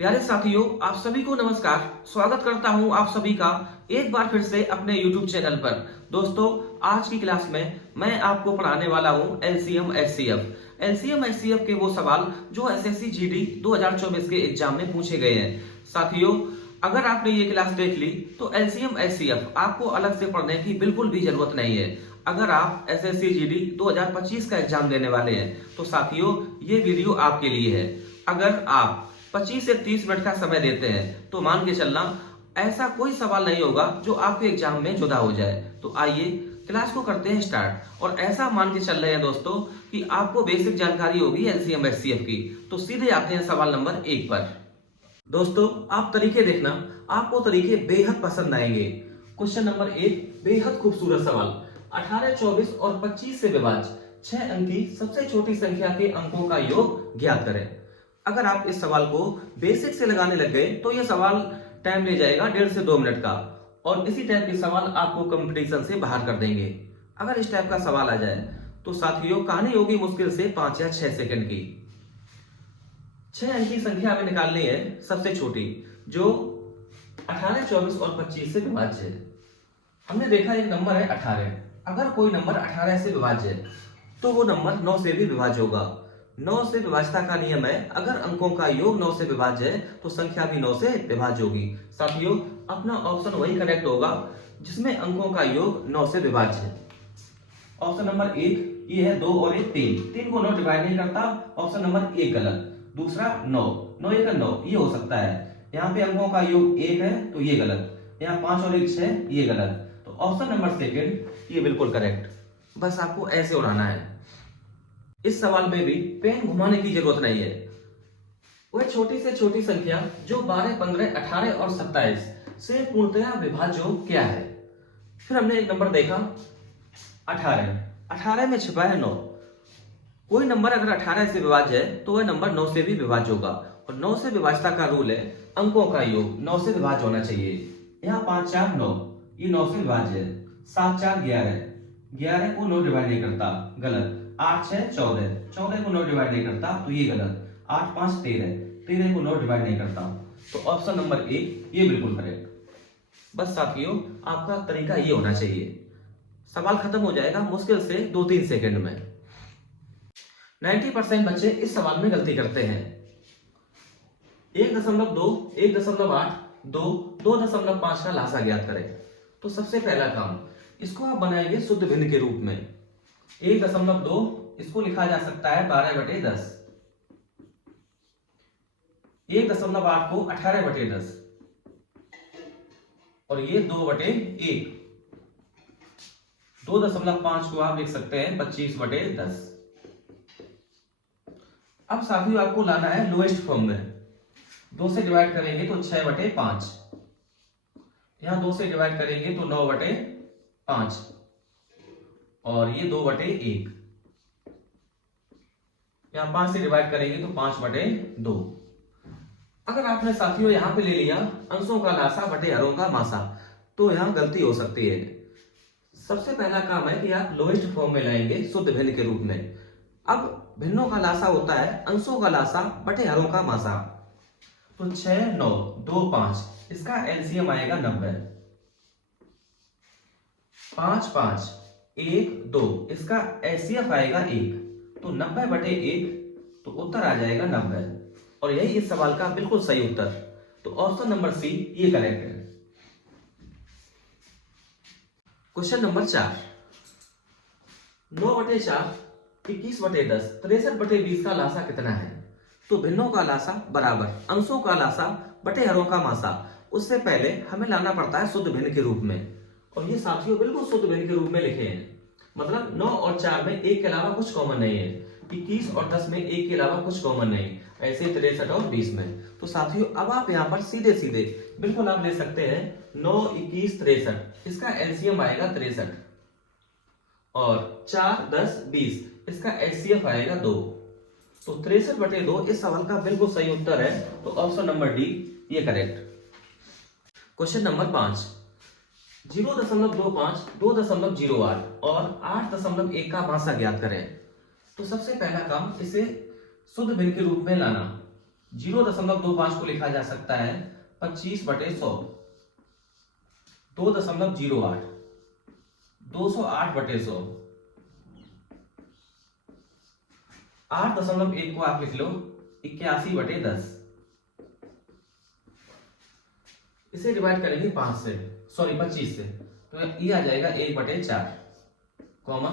प्यारे साथियों, आप सभी को नमस्कार। स्वागत करता हूं आप सभी का एक बार फिर से अपने YouTube चैनल पर। दोस्तों, आज की क्लास में मैं आपको पढ़ाने वाला हूं एलसीएम एचसीएफ। एलसीएम एचसीएफ के वो सवाल जो एसएससी जीडी 2024 के एग्जाम में पूछे गए हैं। साथियों, अगर आपने ये क्लास देख ली तो एलसीएम एचसीएफ आपको अलग से पढ़ने की बिल्कुल भी जरूरत नहीं है। अगर आप एसएससी जीडी 2025 का एग्जाम देने वाले हैं तो साथियों, ये वीडियो आपके लिए है। अगर आप 25 से 30 मिनट का समय देते हैं तो मान के चलना ऐसा कोई सवाल नहीं होगा जो आपके एग्जाम में जुदा हो जाए। तो आइए क्लास को करते हैं स्टार्ट। और ऐसा मान के चल रहे हैं दोस्तों कि आपको बेसिक जानकारी होगी एलसीएम एचसीएफ की। तो सीधे आते हैं सवाल नंबर 1 पर। दोस्तों, आप तरीके देखना, आपको तरीके बेहद पसंद आएंगे। क्वेश्चन नंबर 1 बेहद खूबसूरत सवाल। 18, 24 और 25 से विभाज्य 6 अंक की सबसे छोटी संख्या के अंकों का योग ज्ञात करें। अगर आप इस सवाल को बेसिक से लगाने लग गए तो यह सवाल टाइम ले जाएगा 1.5 से 2 मिनट का, और इसी टाइप के सवाल आपको कंपटीशन से बाहर कर देंगे। अगर इस टाइप का सवाल आ जाए तो साथियों कहानी होगी मुश्किल से 5 या 6 सेकंड की। 6 अंक की संख्या हमें निकालनी है सबसे छोटी, जो 18, 24 और 25 से विभाज्य है। हमने देखा एक नंबर है 18। अगर कोई नंबर 18 से विभाज्य है तो वो नंबर 9 से भी विभाज्य होगा। 9 से विभाज्यता का नियम है, अगर अंकों का योग 9 से विभाज्य है तो संख्या भी 9 से विभाज्य होगी। साथियों, अपना ऑप्शन वही करेक्ट होगा जिसमें अंकों का योग 9 से विभाज्य है। ऑप्शन नंबर 1 ये है 2 और 1 3। 3 को 9 डिवाइड नहीं करता। ऑप्शन नंबर 1 गलत। दूसरा 9, 9 1 9 ये हो सकता है। यहाँ पे अंकों का योग 1 है तो ये गलत। यहाँ 5 और 1 6 ये गलत। तो ऑप्शन नंबर 2 ये बिल्कुल करेक्ट। बस आपको ऐसे उड़ाना है। इस सवाल में भी पेन घुमाने की जरूरत नहीं है। वह छोटी से छोटी संख्या जो 12, 15, 18 और 27 से पूर्णतया विभाज्य क्या है। फिर हमने एक नंबर देखा 18। 18 में छिपा है 9। कोई नंबर अगर 18 से विभाज्य है तो वह नंबर 9 से भी विभाज्य होगा। और 9 से विभाज्यता का रूल है अंकों का योग 9 से विभाज्य होना चाहिए। यहाँ 5 4 9 ये 9 से विभाज्य है। 7 4 11, 11 को 9 डिवाइड नहीं करता, गलत। 8 6 14, 14 को 9 डिवाइड नहीं करता तो ये गलत। 8 5 13, 13 को 9 डिवाइड नहीं करता। तो ऑप्शन नंबर 1 ये बिल्कुल करेक्ट। बस साथियों, आपका तरीका ये होना चाहिए। सवाल खत्म हो जाएगा मुश्किल से 2-3 सेकंड में। 90% बच्चे इस सवाल में गलती करते हैं। 1.2, 1.8, 2, 2.5 का लासा ज्ञात करें। तो सबसे पहला काम, इसको आप बनाएंगे शुद्ध भिन्न के रूप में। 1.2 इसको लिखा जा सकता है 12/10। 1.8 को 18/10 और ये 2/1। 2.5 को आप लिख सकते हैं 25/10। अब साथियों आपको लाना है लोएस्ट फॉर्म में। 2 से डिवाइड करेंगे तो 6/5। यहां 2 से डिवाइड करेंगे तो 9/5 और ये 2/1। यहां 5 से डिवाइड करेंगे तो 5/2। अगर आपने साथियों यहां पे ले लिया अंशों का लासा बटे हरों का मासा तो यहां गलती हो सकती है। सबसे पहला काम है कि आप लोएस्ट फॉर्म में लाएंगे शुद्ध भिन्न के रूप में। अब भिन्नों का लासा होता है अंशों का लासा बटे हरों का मासा। तो 6 9 2 5 इसका एलसीएम आएगा 90। 5 5 1 2 इसका एचसीएफ आएगा 1। तो 90/1 तो उत्तर आ जाएगा 90। और यही इस सवाल का बिल्कुल सही उत्तर। तो ऑप्शन नंबर सी ये करेक्ट है। Question number 4। 9/4 21/10 63/20 का लासा कितना है। तो भिन्नों का लासा बराबर अंशों का लासा बटे हरों का मासा। उससे पहले हमें लाना पड़ता है शुद्ध भिन्न के रूप में। और ये साथियों बिल्कुल शुद्ध भिन्न के रूप में लिखे हैं। मतलब 9 और 4 में 1 के अलावा कुछ कॉमन नहीं है। 21 और 10 में 1 के अलावा कुछ कॉमन नहीं। ऐसे 63 और 20 में। तो साथियों अब आप यहाँ पर सीधे सीधे बिल्कुल आप ले सकते हैं 9 21 63 इसका एलसीएम आएगा 63 और 4 10 20 इसका एचसीएफ आएगा 2। तो 63/2 इस सवाल का बिल्कुल सही उत्तर है। तो ऑप्शन नंबर डी ये करेक्ट। Question number 5। 0.25 2.08 और 8.1 का मासा ज्ञात करें। तो सबसे पहला काम इसे शुद्ध भिन्न के रूप में लाना। 0.25 को लिखा जा सकता है 25/100, 2.08, 208/100, 8.1 को आप लिख लो 81/10। इसे डिवाइड करेंगे 25 से, तो ये आ जाएगा 1/4, कॉमा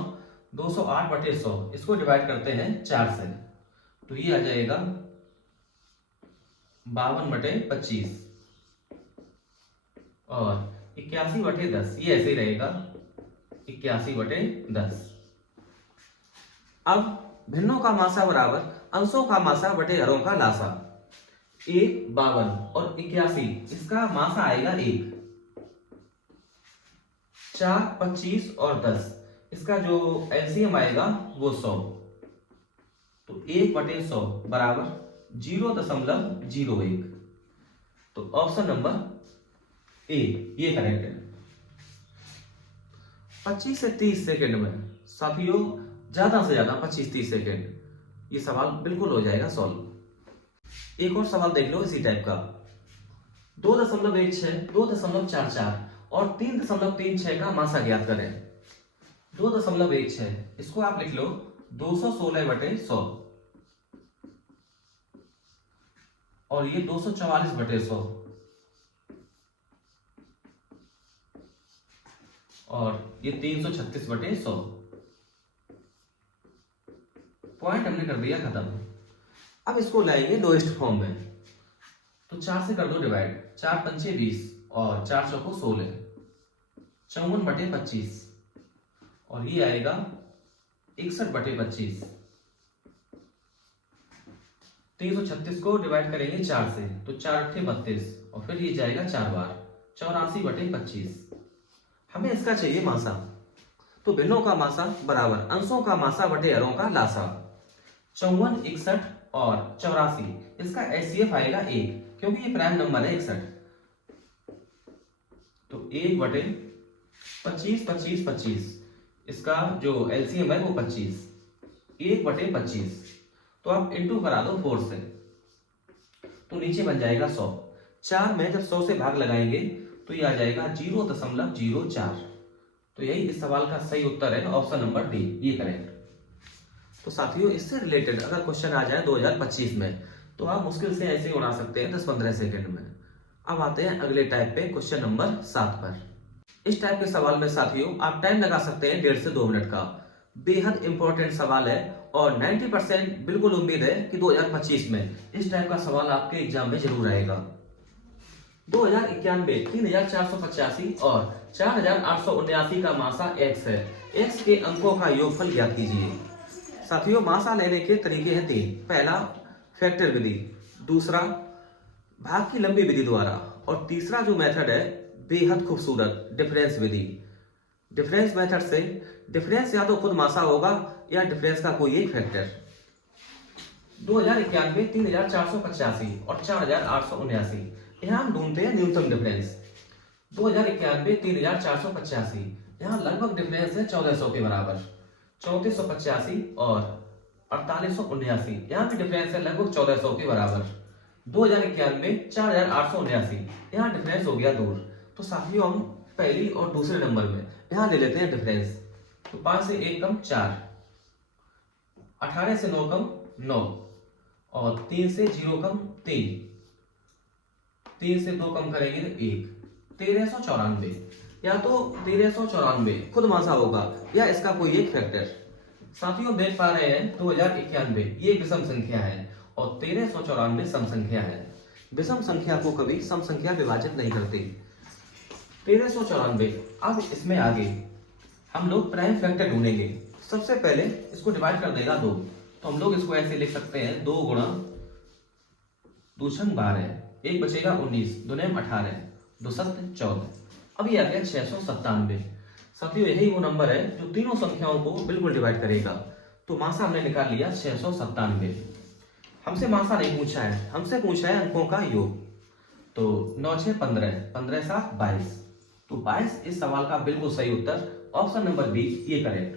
208/100, इसको डिवाइड करते हैं 4 से, तो ये आ जाएगा 52/25, और 81/10, ये ऐसे ही रहेगा 81/10। अब भिन्नों का मासा बराबर अंशों का मासा बटे हरों का लासा। 1, 52 और 81, इसका मासा आएगा 1। 4, 25 और 10, इसका जो एलसीएम आएगा वो 100, तो 1/100 बराबर 0.01। तो ऑप्शन नंबर ए ये करेक्ट है। 25 से 30 सेकेंड में साथियों, ज्यादा से ज्यादा 25-30 सेकेंड, ये सवाल बिल्कुल हो जाएगा सॉल्व। एक और सवाल देख लो इसी टाइप का। 2.16, 2.44 और 3.36 का मासा ज्ञात करें। 2.16, इसको आप लिख लो 216/100, और ये 244/100, और ये 336/100। पॉइंट हमने कर दिया खत्म। अब इसको लाएंगे लोएस्ट फॉर्म में, तो 4 से कर दो डिवाइड, 4 पंचे 20 और 4 चौको 16, 54/25, और ये आएगा 61/25। 336 को डिवाइड करेंगे 4 से, तो 4 8 32, और फिर ये जाएगा 4 बार, 84/25। हमें इसका चाहिए मासा, तो भिन्नों का मासा बराबर अंशों का मासा बटे हरों का लासा। 54, 61 और 84, इसका एचसीएफ आएगा 1, क्योंकि ये प्राइम नंबर है 61, तो 1/25, 25, 25, इसका जो एलसीएम है वो 25, 1/25, तो आप इंटू करा दो 4 से, तो नीचे बन जाएगा 100। 4 में जब 100 से भाग लगाएंगे तो ये आ जाएगा 0.04। तो यही इस सवाल का सही उत्तर है, ऑप्शन नंबर डी, ये करेक्ट। तो साथियों, इससे रिलेटेड अगर क्वेश्चन आ जाए 2025 में, तो आप मुश्किल से ऐसे उड़ा सकते हैं 10-15 सेकंड में। अब आते हैं अगले टाइप पे, क्वेश्चन नंबर 7 पर। इस टाइप के सवाल में साथियों आप टाइम लगा सकते हैं 1.5 से 2 मिनट का। बेहद इंपॉर्टेंट सवाल है, और 90% बिल्कुल उम्मीद है कि 2025 में इस टाइप का सवाल आपके एग्जाम में जरूर आएगा। 2091, 3485 और 4879 का मासा x है। x के अंकों का योगफल ज्ञात कीजिए। साथियों, मासा लेने के तरीके हैं 3। पहला फैक्टर विधि, दूसरा भाग की लंबी विधि द्वारा, और तीसरा जो मेथड है बेहद खूबसूरत डिफरेंस विधि। डिफरेंस मेथड से डिफरेंस या तो खुद मासा होगा या डिफरेंस का कोई एक फैक्टर। 2091, 3485 और 4879, यहाँ हम ढूंढते हैं न्यूनतम डिफरेंस। 2091, 3485, यहाँ लगभग डिफरेंस है 1400 के बराबर। 3485 और 4879, यहाँ भी डिफरेंस है लगभग 1400 के बराबर। 2091, 4879, यहाँ डिफरेंस हो गया दूर। तो साथियों हम पहली और दूसरे नंबर में यहाँ ले लेते हैं डिफरेंस। तो 5 से 1 कम 4, 18 से 9 कम 9, और 3 से 0 कम 3, 3 से 2 कम करेंगे तो 1, 1394। या तो 1394 खुद मासा होगा या इसका कोई एक फैक्टर। साथियों देख पा रहे हैं 2091 ये विषम संख्या है और 1394 सम संख्या है। विषम संख्या को कभी सम संख्या विभाजित नहीं करती। 1394। अब इसमें आगे हम लोग प्राइम फैक्टर ढूंढेंगे। सबसे पहले इसको डिवाइड कर देगा 2, तो हम लोग इसको ऐसे लिख सकते हैं 2 गुणा 2 छंग 12, 1 बचेगा 19, 2 नेम 18, 2 सत्त 14। अब ये आ गया 697। साथियों यही वो नंबर है जो तीनों संख्याओं को बिल्कुल डिवाइड करेगा। तो मासा हमने निकाल लिया 697। हमसे मासा नहीं पूछा है, हमसे पूछा है अंकों का योग। तो 9 6 15, 15 7 22। तो 22 इस सवाल का बिल्कुल सही उत्तर, ऑप्शन नंबर बी ये करेक्ट।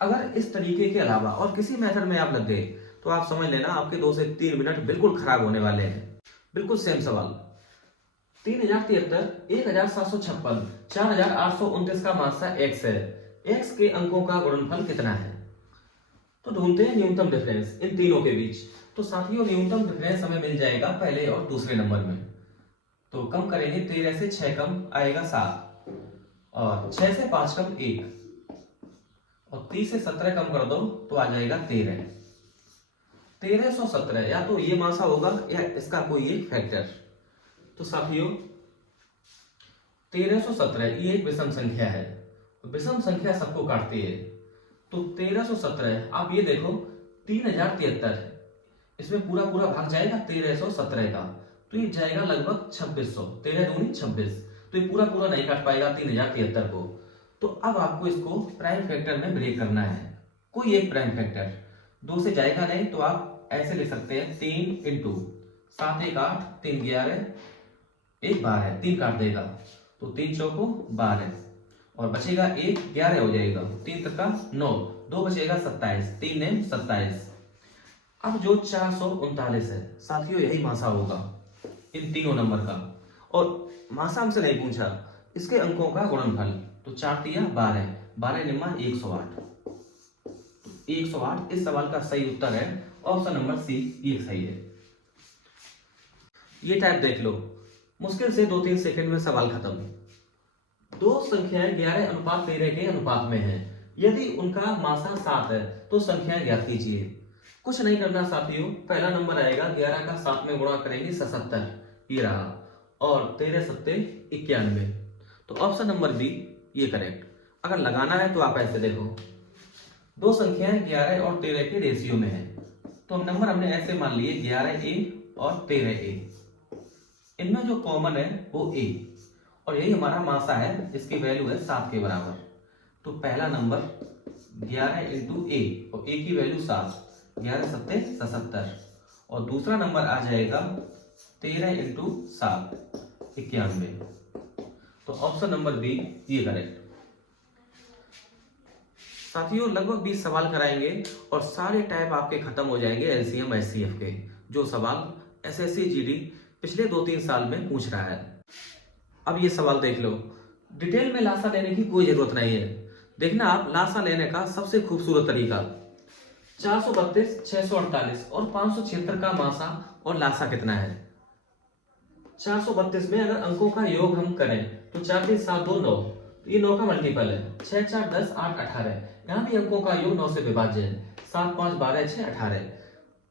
अगर इस तरीके के अलावा और किसी मेथड में आप लग गए तो आप समझ लेना आपके 2 से 3 मिनट बिल्कुल खराब होने वाले हैं। बिल्कुल सेम सवाल। 3073, 1756, 4829 का मासा x है। x के अंकों का गुणनफल कितना है? तो ढूंढते हैं न्यूनतम डिफरेंस इन तीनों के बीच। तो साथियों न्यूनतम डिफरेंस हमें मिल जाएगा पहले और दूसरे नंबर में। तो कम करेंगे, 13 से 6 कम आएगा 7, और 6 से 5 कम 1, और 30 से 17 कम कर दो तो आ जाएगा 13। 1317 या तो ये मासा होगा या इसका कोई एक फैक्टर। तो साथियों 1317 ये एक विषम संख्या है, विषम संख्या सबको काटती है। तो 1317 आप ये देखो 3073 इसमें पूरा पूरा भाग जाएगा 1317 का, तो ये जाएगा लगभग 2600, 13 दूनी 26, तो ये पूरा पूरा नहीं काट पाएगा 3073 को। तो अब आपको इसको प्राइम फैक्टर में ब्रेक करना है, कोई एक प्राइम फैक्टर। 2 से जाएगा नहीं तो आप ऐसे ले सकते हैं 3 इंटू 7 1 8, 3 11, 1 12, 3 काट देगा तो 3 चौको 12, और बचेगा 1 11 हो जाएगा, 3 तक का 9, 2 बचेगा 27, 3 ने 27। अब जो 439 है साथियों यही मासा होगा इन तीनों नंबर का, और मासा हमसे नहीं पूछा, इसके अंकों का गुणनफल। तो 4 तिया 12, 12 निम्मा 108, 108 इस सवाल का सही उत्तर है। ऑप्शन नंबर सी ये सही है। ये टाइप देख लो, मुश्किल से 2-3 सेकंड में सवाल खत्म। दो संख्याएं 11:13 के अनुपात में हैं। यदि उनका मासा 7 है तो संख्याएं ज्ञात कीजिए। कुछ नहीं करना साथियों, पहला नंबर आएगा 11 का 7 में गुणा करेंगे 77, ये रहा, और 13 सत्ते 91, तो ऑप्शन नंबर बी ये करेक्ट। अगर लगाना है तो आप ऐसे देखो, दो संख्याएं 11 और 13 के रेशियो में है, तो नंबर हमने ऐसे मान लिए 11A और 13A, इनमें जो कॉमन है वो A, और यही हमारा मासा है, इसकी वैल्यू है 7 के बराबर। तो पहला नंबर 11 इंटू A, और A की वैल्यू 7, 11 सत्ते 77, और दूसरा नंबर आ जाएगा 13 इंटू 7 91, तो ऑप्शन नंबर बी ये करेक्ट। साथियों लगभग 20 सवाल कराएंगे और सारे टाइप आपके खत्म हो जाएंगे एलसीएम एचसीएफ के, जो सवाल एसएससी जीडी पिछले 2-3 साल में पूछ रहा है। अब ये सवाल देख लो, डिटेल में लासा लेने की कोई जरूरत नहीं है। देखना आप लासा लेने का सबसे खूबसूरत तरीका, 432, 648 और 576 का मासा और लासा कितना है। 432 में अगर अंकों का योग हम करें तो 4 3 7 2 9, ये 9 का मल्टीपल है। 6 4 10 8 18, यहाँ भी अंकों का योग 9 से विभाज्य है। 7 5 12 6 18,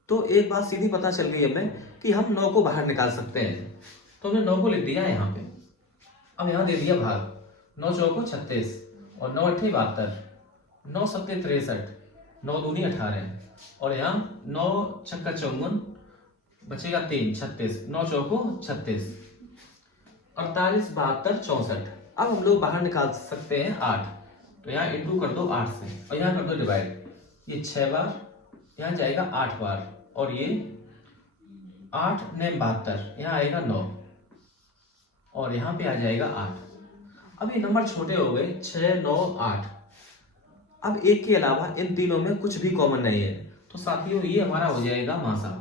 तो एक बात सीधी पता चल गई हमें कि हम 9 को बाहर निकाल सकते हैं, तो हमने 9 को लिख दिया यहाँ पे। अब यहाँ दे दिया भाग, 9 चौको 36 और 9 अट्ठे 72, 9 सत्ते 63, 9 दूनी 18, और यहाँ 9 छक्का 54, बचेगा 3 36, 9 चौको 36, 48 72 64। अब हम लोग बाहर निकाल सकते हैं 8, तो यहाँ इंटू कर दो 8 से, और यहाँ कर दो डिवाइड, ये 6 बार, यहाँ जाएगा 8 बार, और ये 8 ने 72, यहाँ आएगा 9, और यहाँ पे आ जाएगा 8। अब ये नंबर छोटे हो गए, 6 9 8। अब एक के अलावा इन तीनों में कुछ भी कॉमन नहीं है, तो साथियों ये हमारा हो जाएगा मासा।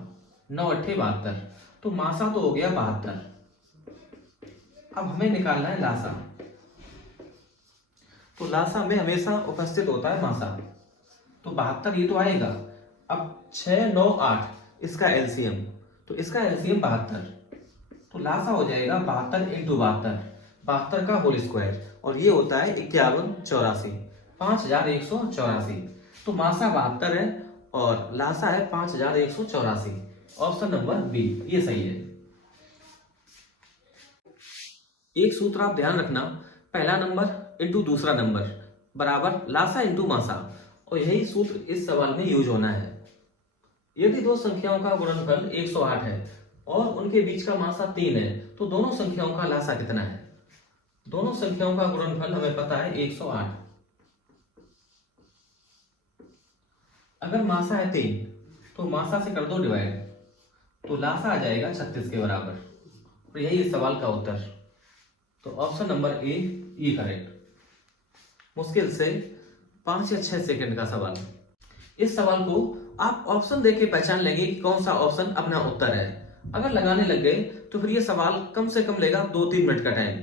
9 अट्ठे 72, तो मासा तो हो गया 72। अब हमें निकालना है लासा, तो लासा में हमेशा उपस्थित होता है मासा, तो 72 ये तो आएगा। अब 6 9 8 इसका एलसीएम, तो इसका एलसीएम 72, तो लासा हो जाएगा 72 इंटू 72, 72 का होल स्क्वायर, और ये होता है 51 84, 5184, तो मासा 72 है और लासा है 5184। ऑप्शन नंबर बी ये सही है। एक सूत्र आप ध्यान रखना, पहला नंबर इंटू दूसरा नंबर बराबर लासा इंटू मासा, और यही सूत्र इस सवाल में यूज होना है। यदि दो संख्याओं का गुणनफल 108 है और उनके बीच का मासा 3 है, तो दोनों संख्याओं का लासा कितना है। दोनों संख्याओं का गुणनफल हमें पता है 108, अगर मासा है 3 तो मासा से कर दो डिवाइड, तो लासा आ जाएगा 36 के बराबर, तो यही इस सवाल का उत्तर। तो ऑप्शन नंबर ए ये करेक्ट। मुश्किल से 5 या 6 सेकंड का सवाल। इस सवाल को आप ऑप्शन देख के पहचान लेंगे कि कौन सा ऑप्शन अपना उत्तर है। अगर लगाने लग गए तो फिर ये सवाल कम से कम लेगा 2-3 मिनट का टाइम।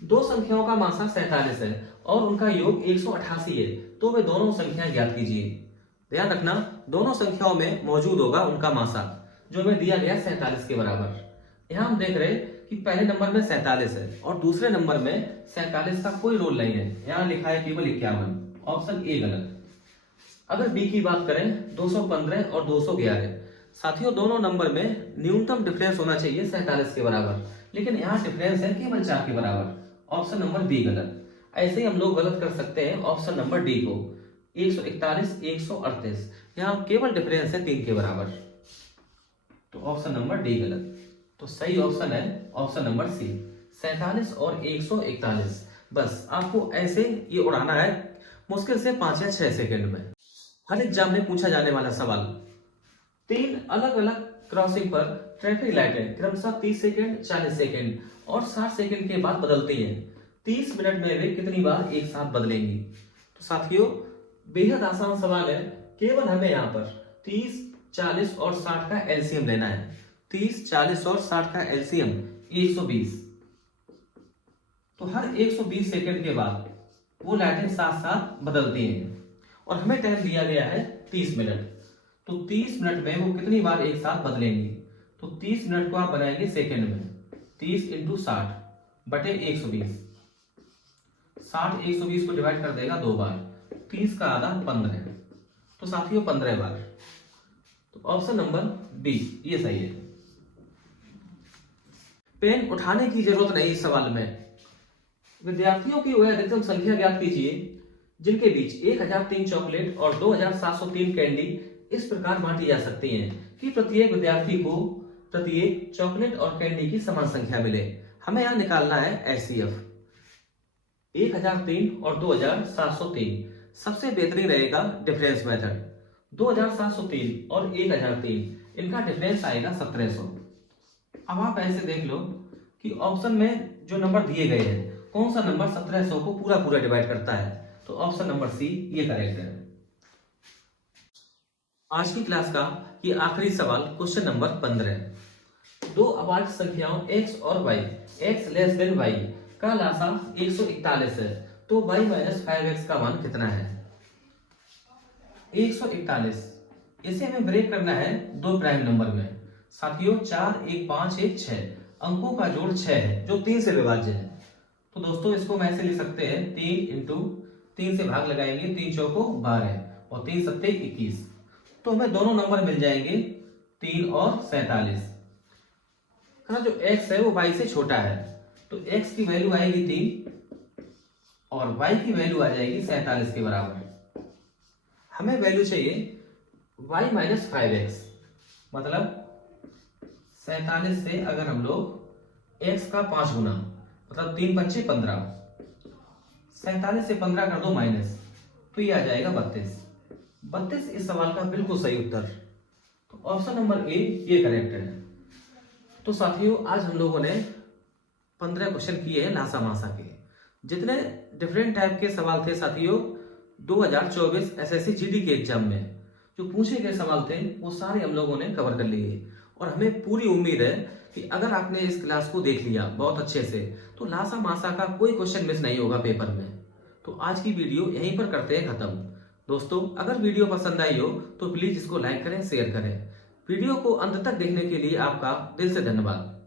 दो संख्याओं का मासा 47 है और उनका योग 188 है, तो वे दोनों संख्याएं ज्ञात कीजिए। ध्यान रखना, दोनों संख्याओं में मौजूद होगा उनका मासा, जो हमें दिया गया 47 के बराबर। यहाँ हम देख रहे हैं कि पहले नंबर में 47 है और दूसरे नंबर में 47 का कोई रोल नहीं है, यहाँ लिखा है केवल 51। ऑप्शन ए गलत। अगर बी की बात करें 215 और 211, साथियों दोनों नंबर में न्यूनतम डिफरेंस होना चाहिए 47 के बराबर, लेकिन यहाँ डिफरेंस है केवल 4 के बराबर। ऑप्शन नंबर बी गलत। ऐसे ही हम लोग गलत कर सकते हैं ऑप्शन नंबर डी को, 141 138, यहाँ केवल डिफरेंस है 3 के बराबर, तो ऑप्शन नंबर डी गलत। तो सही ऑप्शन है ऑप्शन नंबर सी, 47 और 141। बस आपको ऐसे ये उड़ाना है मुश्किल से 5 या 6 सेकंड में। हर एग्जाम में पूछा जाने वाला सवाल, 3 अलग अलग क्रॉसिंग पर ट्रैफिक लाइटें क्रमशः 30 सेकंड, 40 सेकंड और 60 सेकंड के बाद बदलती हैं। 30 मिनट में वे कितनी बार एक साथ बदलेंगी? तो साथियों बेहद आसान सवाल है, केवल हमें यहाँ पर 30, 40 और 60 का एलसीएम लेना है। 30, 40 और 60 का एलसीएम 120। तो हर 120 सेकंड के बाद वो लाइटें साथ साथ बदलती हैं और हमें टाइम दिया गया है 30 मिनट। तो 30 मिनट में वो कितनी बार एक साथ बदलेंगी? तो 30 मिनट को आप बनाएंगे सेकंड में, 30 × 60 बटे 120। 60 120 को डिवाइड कर देगा 2 बार, 30 का आधा 15, तो साथियों 15 बार। तो ऑप्शन नंबर बी ये सही है। पेन उठाने की जरूरत नहीं इस सवाल में। विद्यार्थियों की वह अधिकतम संख्या ज्ञात कीजिए जिनके बीच 1003 चॉकलेट और 2703 कैंडी इस प्रकार बांटी जा सकती हैं कि प्रत्येक विद्यार्थी को प्रत्येक चॉकलेट और कैंडी की समान संख्या मिले। हमें यहां निकालना है एचसीएफ। 1003 और 2703 सबसे बेहतरीन रहेगा डिफरेंस मेथड। 2703 और 1003 इनका डिफरेंस आएगा 1700। अब आप ऐसे देख लो कि ऑप्शन में जो नंबर दिए गए हैं कौन सा नंबर 1700 को पूरा पूरा डिवाइड करता है? तो ऑप्शन नंबर सी ये करेक्ट है। आज की क्लास का ये आखिरी सवाल क्वेश्चन नंबर 15। दो अभाज्य संख्याओं x और y, x less than y का लासा 141 है, तो y माइनस 5x का मान कितना है? 141 इसे हमें ब्रेक करना है दो प्राइम नंबर में। साथियों 4 1 5 1 6 अंकों का जोड़ 6 है जो 3 से विभाज्य है। तो दोस्तों इसको मैं ऐसे लिख सकते हैं 3 × 3 से भाग लगाएंगे, 3 चौको 12 और 3 सत्ते 21। तो हमें दोनों नंबर मिल जाएंगे 3 और 47। जो x है वो y से छोटा है, तो x की वैल्यू आएगी 3 और y की वैल्यू आ जाएगी 47 के बराबर। हमें वैल्यू चाहिए y माइनस 5x, मतलब 47 से अगर हम लोग x का 5 गुना, मतलब 3 × 5 = 15, 47 से 15 कर दो माइनस, तो ये आ जाएगा 32। इस सवाल का बिल्कुल सही उत्तर। तो ऑप्शन नंबर ए ये करेक्ट है। तो साथियों आज हम लोगों ने 15 क्वेश्चन किए हैं लासा मासा के। जितने डिफरेंट टाइप के सवाल थे साथियों 2024 एसएससी जीडी के एग्जाम में जो पूछे गए सवाल थे वो सारे हम लोगों ने कवर कर लिए और हमें पूरी उम्मीद है कि अगर आपने इस क्लास को देख लिया बहुत अच्छे से तो लासा मासा का कोई क्वेश्चन मिस नहीं होगा पेपर में। तो आज की वीडियो यहीं पर करते हैं खत्म। दोस्तों अगर वीडियो पसंद आई हो तो प्लीज इसको लाइक करें, शेयर करें। वीडियो को अंत तक देखने के लिए आपका दिल से धन्यवाद।